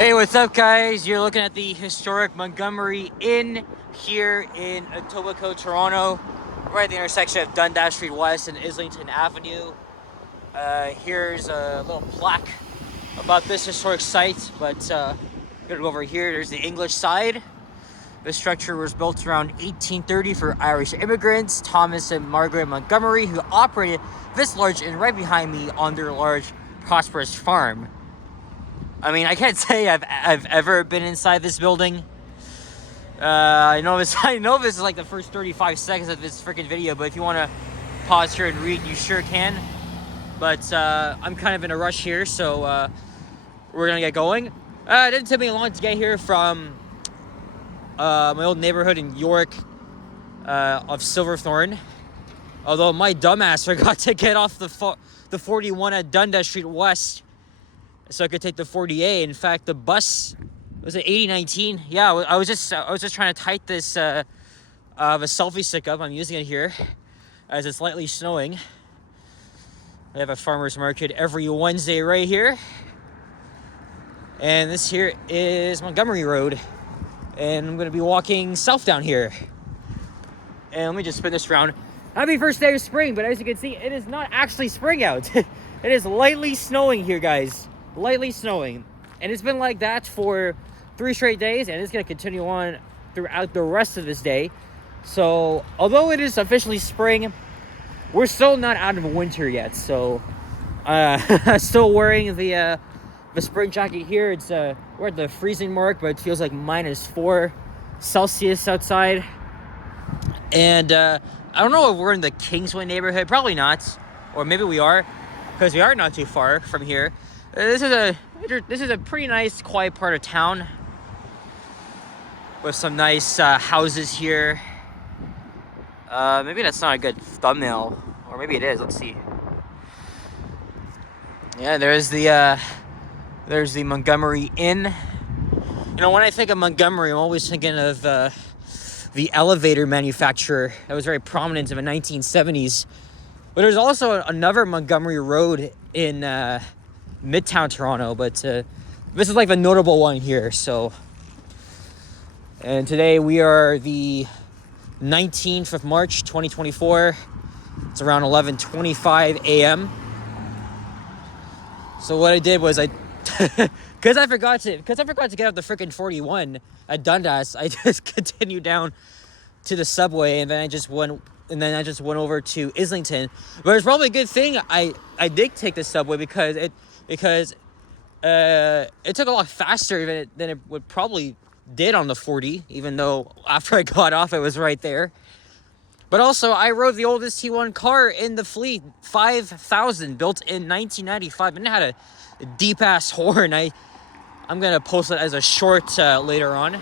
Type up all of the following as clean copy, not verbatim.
Hey, what's up, guys? You're looking at the historic Montgomery Inn here in Etobicoke, Toronto, right at the intersection of Dundas Street West and Islington Avenue. Here's a little plaque about this historic site, but gonna go over here. There's the English side. The structure was built around 1830 for Irish immigrants, Thomas and Margaret Montgomery, who operated this large inn right behind me on their large, prosperous farm. I mean, I can't say I've ever been inside this building. I know this is like the first 35 seconds of this freaking video, but if you want to pause here and read, you sure can. But I'm kind of in a rush here, so we're gonna get going. It didn't take me long to get here from my old neighborhood in York of Silverthorne. Although my dumbass forgot to get off the 41 at Dundas Street West, so I could take the 40A. In fact, the bus was at 8019. Yeah, I was just trying to tight this a selfie stick up. I'm using it here as it's lightly snowing. I have a farmer's market every Wednesday right here, and this here is Montgomery Road, and I'm gonna be walking south down here. And let me just spin this around. Happy first day of spring, but as you can see, it is not actually spring out. It is lightly snowing here, guys. Lightly snowing, and it's been like that for 3 straight days, and it's going to continue on throughout the rest of this day. So although it is officially spring, we're still not out of winter yet. So still wearing the spring jacket here. It's we're at the freezing mark, but it feels like -4 Celsius outside. And I don't know if we're in the Kingsway neighborhood. Probably not, or maybe we are, because we are not too far from here. This is a pretty nice, quiet part of town with some nice houses here. Maybe that's not a good thumbnail, or maybe it is. Let's see. Yeah, there's the Montgomery Inn. You know, when I think of Montgomery, I'm always thinking of the elevator manufacturer that was very prominent in the 1970s. But there's also another Montgomery Road in Midtown Toronto, but this is like the notable one here. So, and today we are the 19th of March 2024. It's around 11:25 a.m. So what I did was because I forgot to get out the freaking 41 at Dundas, I just continued down to the subway, and then I just went over to Islington. But it's probably a good thing I did take the subway, because it took a lot faster than it would probably did on the 40, even though after I got off it was right there. But also, I rode the oldest T1 car in the fleet, 5000, built in 1995, and it had a deep ass horn. I'm gonna post it as a short later on.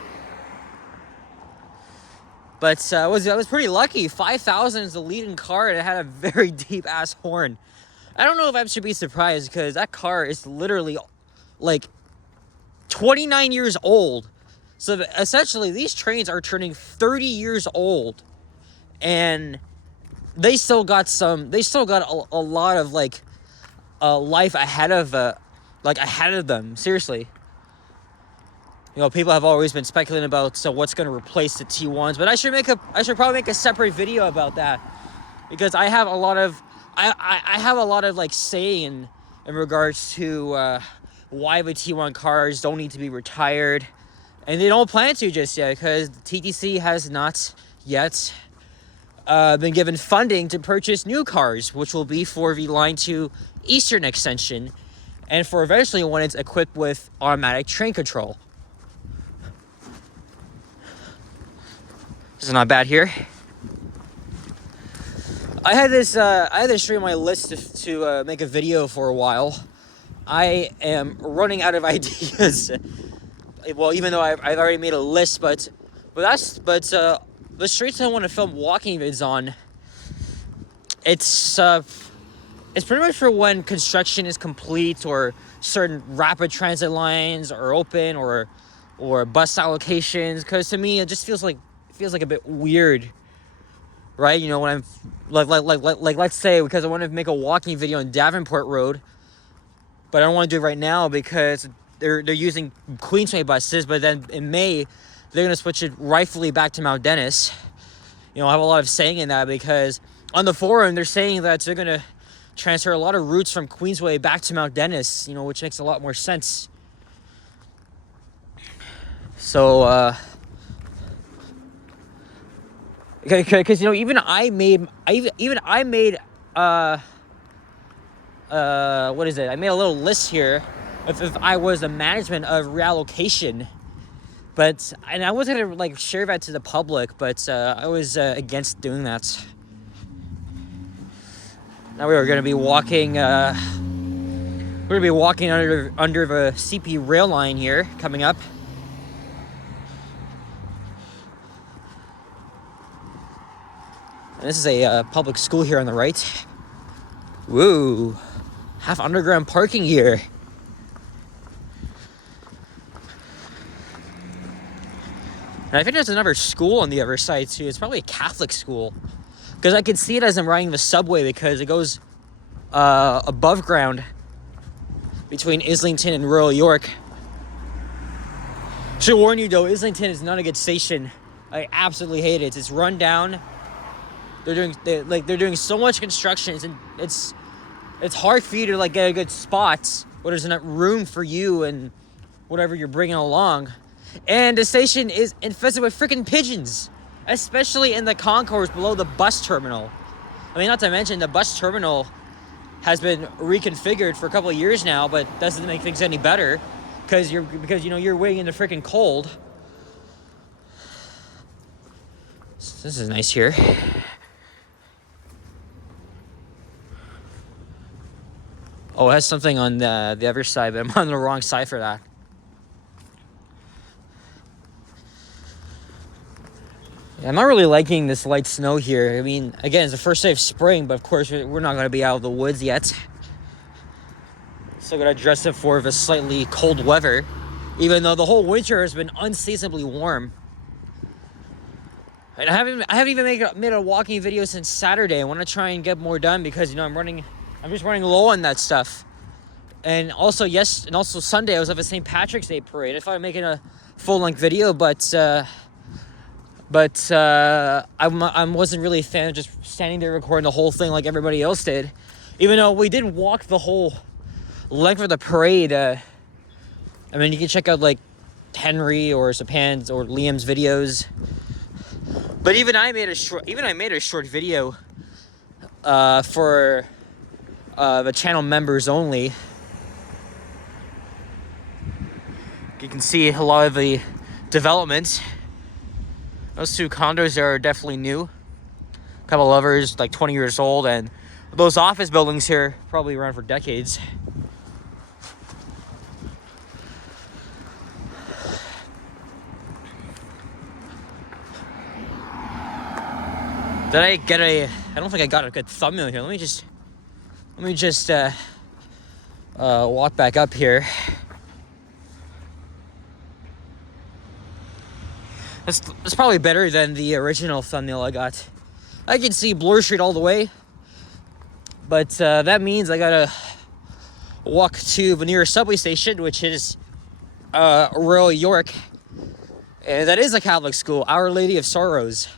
But I was pretty lucky. 5000 is the leading car, and it had a very deep ass horn. I don't know if I should be surprised, because that car is literally like 29 years old. So essentially, these trains are turning 30 years old, and they still got a lot of like life ahead of them. Seriously. You know, people have always been speculating about what's going to replace the T1s, but I should probably make a separate video about that, because I have a lot of like say in regards to why the T1 cars don't need to be retired, and they don't plan to just yet, because the TTC has not yet been given funding to purchase new cars, which will be for the Line 2 Eastern extension, and for eventually when it's equipped with automatic train control. This is not bad here. I had this stream on my list to make a video for a while. I am running out of ideas. Well, even though I've already made a list, but the streets I want to film walking vids on, it's pretty much for when construction is complete, or certain rapid transit lines are open, or bus allocations. Because to me, it just feels like a bit weird, right? You know, when I'm like let's say, because I want to make a walking video on Davenport Road, but I don't want to do it right now because they're using Queensway buses, but then in May they're gonna switch it rightfully back to Mount Dennis. You know, I have a lot of saying in that because on the forum they're saying that they're gonna transfer a lot of routes from Queensway back to Mount Dennis. You know, which makes a lot more sense. So, because you know, even I made what is it? I made a little list here if I was the management of reallocation, and I wasn't gonna like share that to the public, but I was against doing that. Now we are gonna be walking. We're gonna be walking under the CP rail line here coming up. And this is a public school here on the right. Woo! Have underground parking here. And I think there's another school on the other side too. It's probably a Catholic school. Because I can see it as I'm riding the subway because it goes above ground between Islington and Royal York. Should warn you though, Islington is not a good station. I absolutely hate it. It's run down. They're doing so much construction. It's hard for you to like get a good spot where there's enough room for you and whatever you're bringing along. And the station is infested with freaking pigeons, especially in the concourse below the bus terminal. I mean, not to mention the bus terminal has been reconfigured for a couple of years now, but doesn't make things any better because you know you're waiting in the freaking cold. So this is nice here. Oh, it has something on the other side, but I'm on the wrong side for that. Yeah, I'm not really liking this light snow here. I mean, again, it's the first day of spring, but of course, we're not going to be out of the woods yet. Still got to dress up for the slightly cold weather, even though the whole winter has been unseasonably warm. And I haven't even made a walking video since Saturday. I want to try and get more done because, you know, I'm just running low on that stuff. And also Sunday I was at the St. Patrick's Day parade. I thought I'd make it a full-length video, but I wasn't really a fan of just standing there recording the whole thing like everybody else did. Even though we didn't walk the whole length of the parade. I mean, you can check out like Henry or Sapan's or Liam's videos. But even I made a short video for the channel members only. You can see a lot of the development. Those two condos are definitely new. A couple others like 20 years old, and those office buildings here probably around for decades. Did I get I don't think I got a good thumbnail here. Let me just walk back up here. That's probably better than the original thumbnail I got. I can see Bloor Street all the way, but that means I gotta walk to the nearest subway station, which is Royal York, and that is a Catholic school, Our Lady of Sorrows.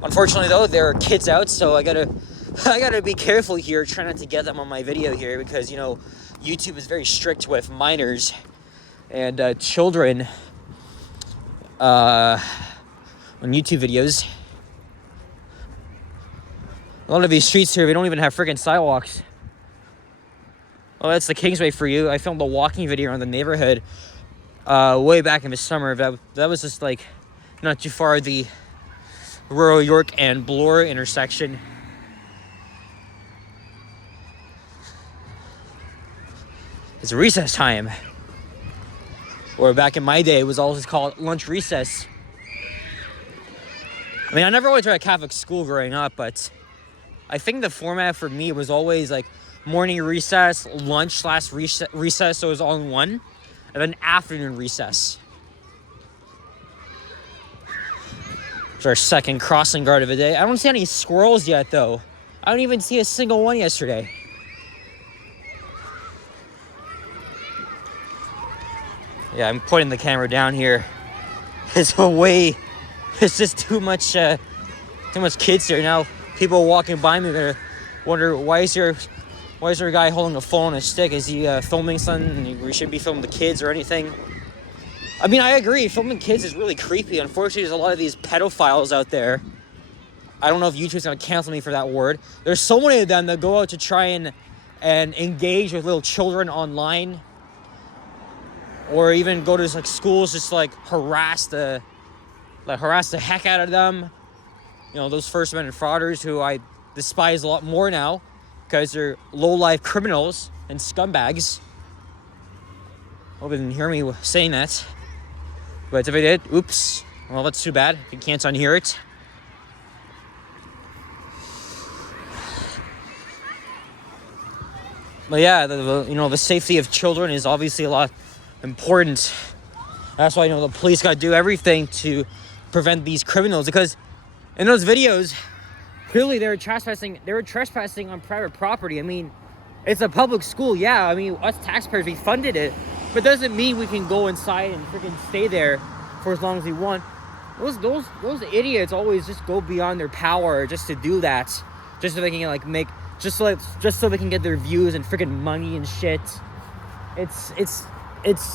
Unfortunately, though, there are kids out, so I gotta be careful here, try not to get them on my video here, because, you know, YouTube is very strict with minors and children on YouTube videos. A lot of these streets here, they don't even have freaking sidewalks. Well, that's the Kingsway for you. I filmed a walking video on the neighborhood way back in the summer. That was just like not too far the Royal York and Bloor intersection. It's recess time. Or back in my day, it was always called lunch recess. I mean, I never went to a Catholic school growing up, but I think the format for me was always like morning recess, lunch / recess, so it was all in one, and then afternoon recess. It's our second crossing guard of the day. I don't see any squirrels yet, though. I don't even see a single one yesterday. Yeah, I'm pointing the camera down here. It's just too much kids here now. People walking by me, they're wonder why is there a guy holding a phone on a stick? Is he filming something? We should be filming the kids or anything. I mean, I agree. Filming kids is really creepy. Unfortunately, there's a lot of these pedophiles out there. I don't know if YouTube's gonna cancel me for that word. There's so many of them that go out to try and engage with little children online, or even go to like schools just like harass the heck out of them. You know, those First Amendment frauders who I despise a lot more now because they're low-life criminals and scumbags. Hope you didn't hear me saying that. But if I did, oops. Well, that's too bad. You can't unhear it. But yeah, the safety of children is obviously a lot important. That's why the police got to do everything to prevent these criminals, because in those videos, clearly they were trespassing on private property. I mean, it's a public school, yeah. I mean, us taxpayers, we funded it, but doesn't mean we can go inside and freaking stay there for as long as we want. Those idiots always just go beyond their power just to do that, just so they can just so they can get their views and freaking money and shit. It's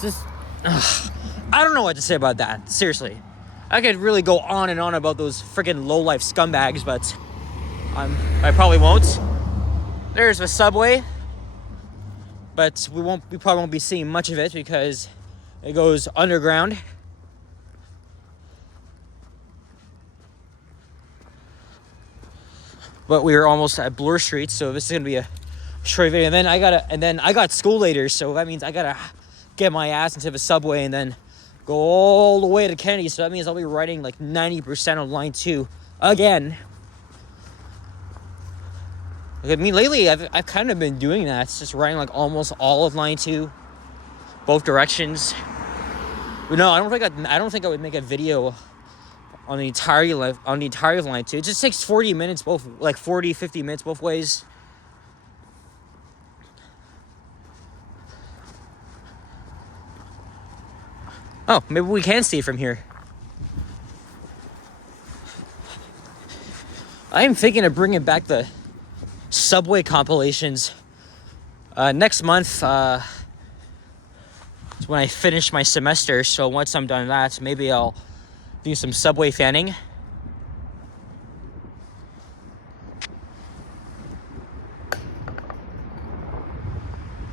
just, I don't know what to say about that. Seriously, I could really go on and on about those freaking low-life scumbags, but I probably won't. There's a subway, but we probably won't be seeing much of it because it goes underground. But we were almost at Bloor Street, so this is gonna be a short video. And then I got school later, so that means I gotta get my ass into the subway and then go all the way to Kennedy. So that means I'll be riding like 90% of line 2 again. I mean, lately I've kind of been doing that. It's just riding like almost all of line 2, both directions. But no, I don't think I would make a video on the entirety of line 2. It just takes 40 minutes 50 minutes both ways. Oh, maybe we can see from here. I am thinking of bringing back the subway compilations next month. It's when I finish my semester. So once I'm done with that, maybe I'll do some subway fanning.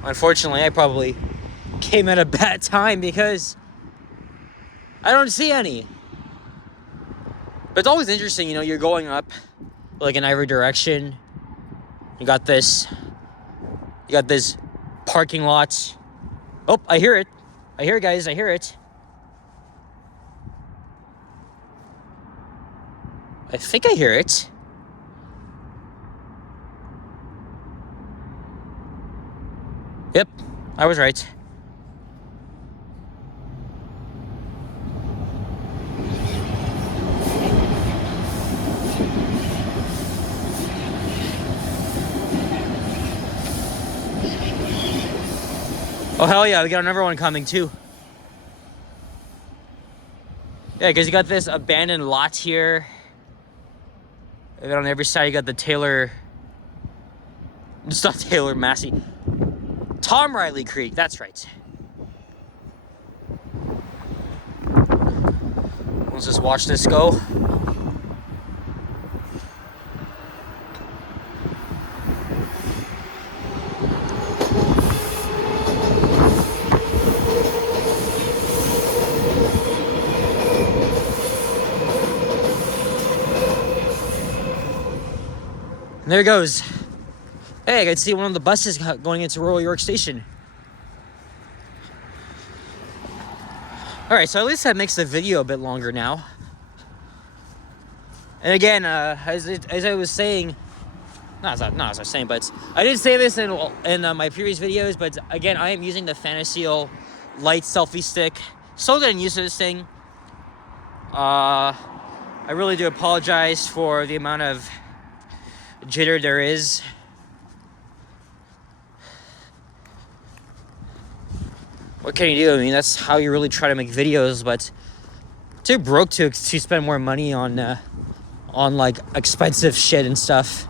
Unfortunately, I probably came at a bad time because I don't see any. But it's always interesting, you're going up like in every direction. You got this parking lot. Oh, I hear it. I hear it, guys. I hear it. I think I hear it. Yep, I was right. Oh, hell yeah, we got another one coming too. Yeah, because you got this abandoned lot here. And then on every side, you got the it's not Taylor Massey. Tom Riley Creek, that's right. Let's just watch this go. And there it goes. Hey, I can see one of the buses going into Royal York Station. Alright, so at least that makes the video a bit longer now. And again, as I was saying, not as I was saying, but I did say this in my previous videos, but again, I am using the Fantaseal light selfie stick. Still getting used to this thing. I really do apologize for the amount of jitter there is. what can you do? I mean, that's how you really try to make videos, but too broke to spend more money on like expensive shit and stuff.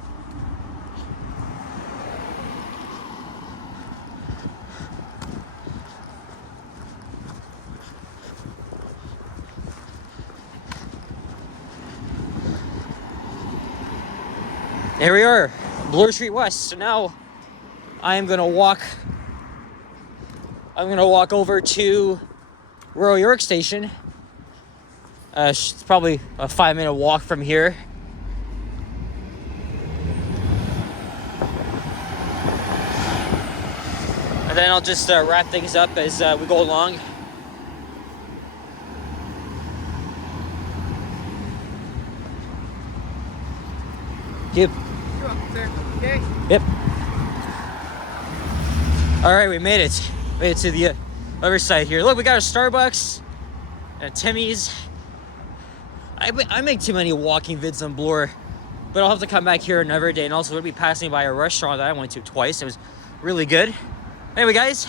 Here we are, Bloor Street West. So now I'm gonna walk over to Royal York Station. It's probably a 5-minute walk from here. And then I'll just wrap things up as we go along. Yep. Okay. Yep. All right, we made it. Made it to the other side here. Look, we got a Starbucks and a Timmy's. I make too many walking vids on Bloor, but I'll have to come back here another day. And also, we'll be passing by a restaurant that I went to twice. It was really good. Anyway, guys,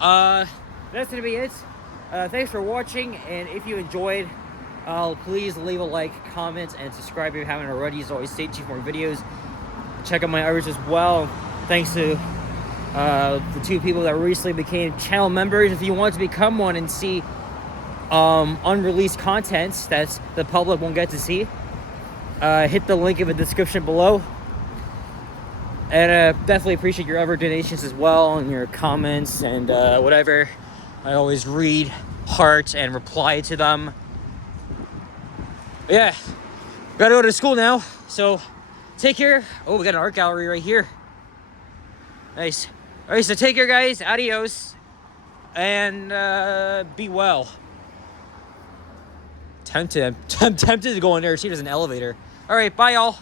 that's gonna be it. Thanks for watching, and if you enjoyed, please leave a like, comment, and subscribe if you haven't already. As always, stay tuned for more videos. Check out my others as well. Thanks to the 2 people that recently became channel members. If you want to become one and see unreleased content that the public won't get to see, hit the link in the description below. And definitely appreciate your other donations as well, and your comments and whatever. I always read, heart, and reply to them. But yeah, gotta go to school now, so take care. Oh, we got an art gallery right here. Nice. All right, so take care, guys. Adios. And be well. I'm tempted to go in there. See, there's an elevator. All right, bye, y'all.